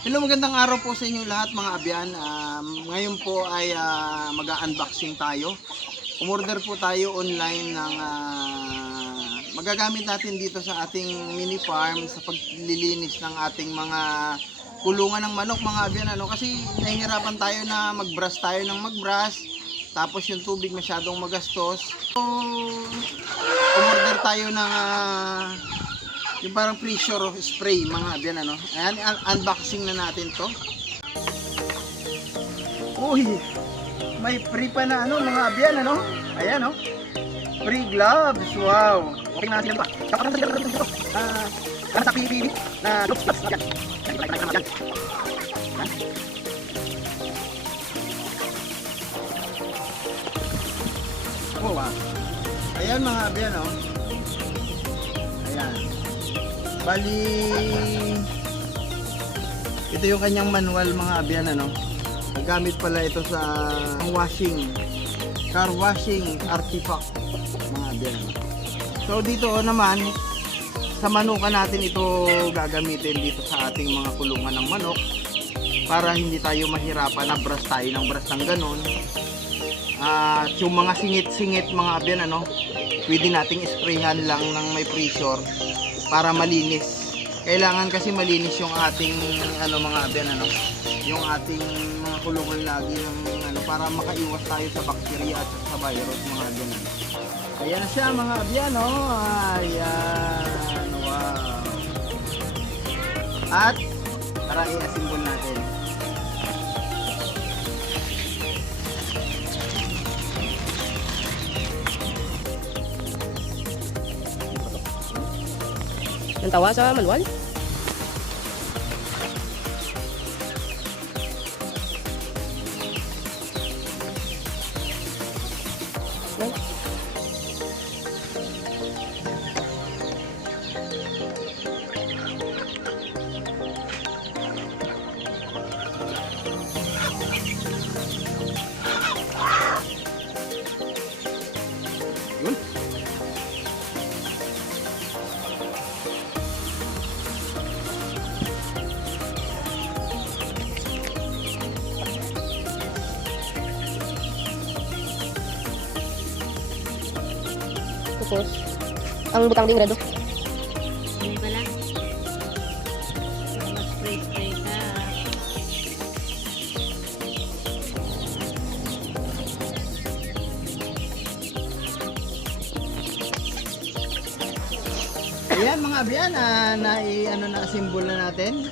Hello, magandang araw po sa inyo lahat mga abyan. Um, ngayon po ay ah, mag-unboxing tayo. Umorder po tayo online ng ah, magagamit natin dito sa ating mini farm sa paglilinis ng ating mga kulungan ng manok mga abyan. Ano? Kasi nahihirapan tayo na mag-brush tayo ng mag-brush. Tapos yung tubig masyadong magastos. So, umorder tayo ng ah, yung parang pressure spray mga abyan ano. Ayan, un- unboxing na natin to. Uy, may free pa na ano mga abyan ano. Ayan oh. Free gloves. Wow. Okay na sila pa. Sila Ah, ano sa PPV na gloves. Ha? Oh, wow. Ayan mga abyan oh. Ayan. Bali ito yung kanyang manual mga abyan ano. Nagamit pala ito sa washing car washing artifact mga abyan. So dito oh, naman sa manukan natin ito gagamitin dito sa ating mga kulungan ng manok para hindi tayo mahirapan na brush tayo ng brush ng ganon. At yung mga singit-singit mga abyan ano, pwede nating sprayhan lang ng may pressure para malinis. Kailangan kasi malinis yung ating ano mga abyan ano, yung ating mga kulungan lagi ng ano para makaiwas tayo sa bakterya at sa virus mga. Ano. Ayan na siya mga abyan oh. Ayan. Wow. At tara i-assemble natin. Ang tawa sa manual? No? Tapos, ang butang ding redo. Hindi pala. Mag-spray-spray ka. Ayan mga abyan, ah, na ano na symbol na natin.